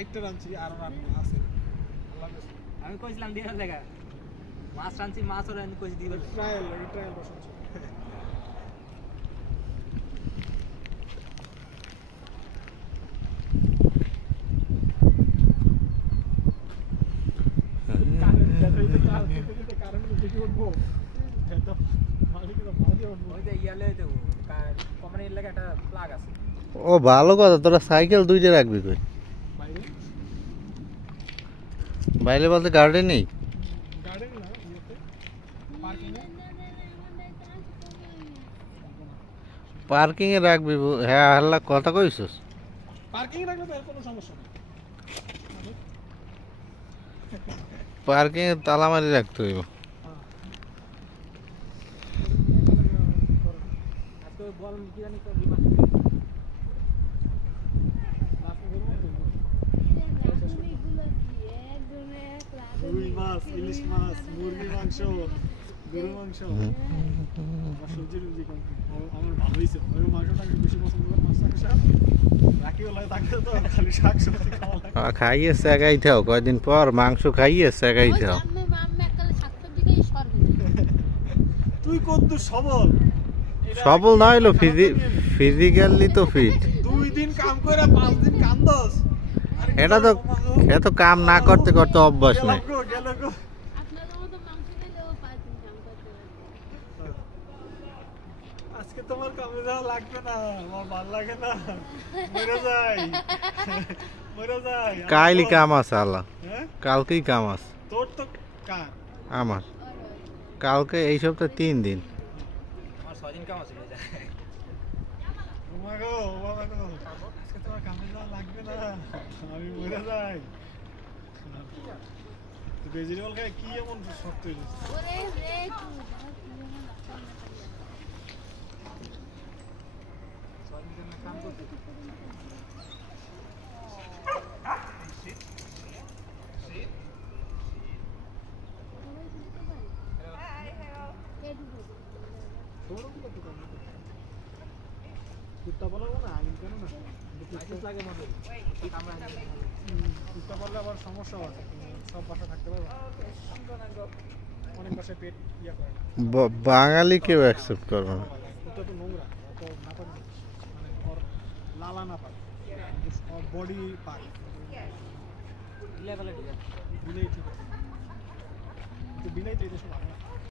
চারটা রাঁধছি আর আছে আমি কইছিলাম দিনের জায়গা মাছ রাঁধছি মাছ ওরা আমি কইছি দিবেন ট্রায়াল বসাচ্ছি ও ভালো কথা তোরা সাইকেল দুইটা রাখবি কই বাইরে বলতে গার্ডেন নেই পার্কিং এ রাখবি হ্যাঁ হাল্লা কথা কইছস পার্কিং রাখলে তো কোনো সমস্যা নেই পার্কিং এ তালা মারি রাখতে হইব আজকে গরম কি জানি তো বিমাস রুই মাছ ইলিশ মাছ মুরগি মাংস গরু মাংস সবজি আমার ভালো হয়েছে ওই মাংসটাকে বেশি পছন্দ করে মাছ রাখি হলে তাকে তো খালি শাক সবজি খাওয়া লাগে খাইয়ে সেগাই থাও কয়দিন পর মাংস খাইয়ে সেগাই থাও তুই কত সবল সবল না হইলো ফিজিক্যালি তো ফিট 2 দিন কাম কইরা 5 দিন কান্দস এটা তো কাম না করতে করতে অভ্যাস নাই আজকে তোমার কামে যাওয়া লাগবে না আমার ভালো লাগে না মরে যাই কালই কাম আছে আল্লাহ কালকেই কাম আছে তোর তো কার আমার কালকে এই সপ্তাহে 3 দিন আমার 6 দিন কাম আছে আজকে তোমার কামে যাওয়া লাগবে না আমি মরে যাই ভেজিটেবল খাই কি এমন শক্ত কুত্তা বলবো না আইন কেন না লাগে মনে কুত্তা বললে আবার সমস্যাও আছে সব বাসা থাকতে পারবে অনেক বাসায় পেট ইয়া করে বাঙালি কেউ অ্যাকসেপ্ট করবে না কুত্তা তো নোংরা তো না পারে মানে ওর লালা না পারে বডি পারে বিলাই ঠিক আছে বিলাই তো এই দেশে ভালো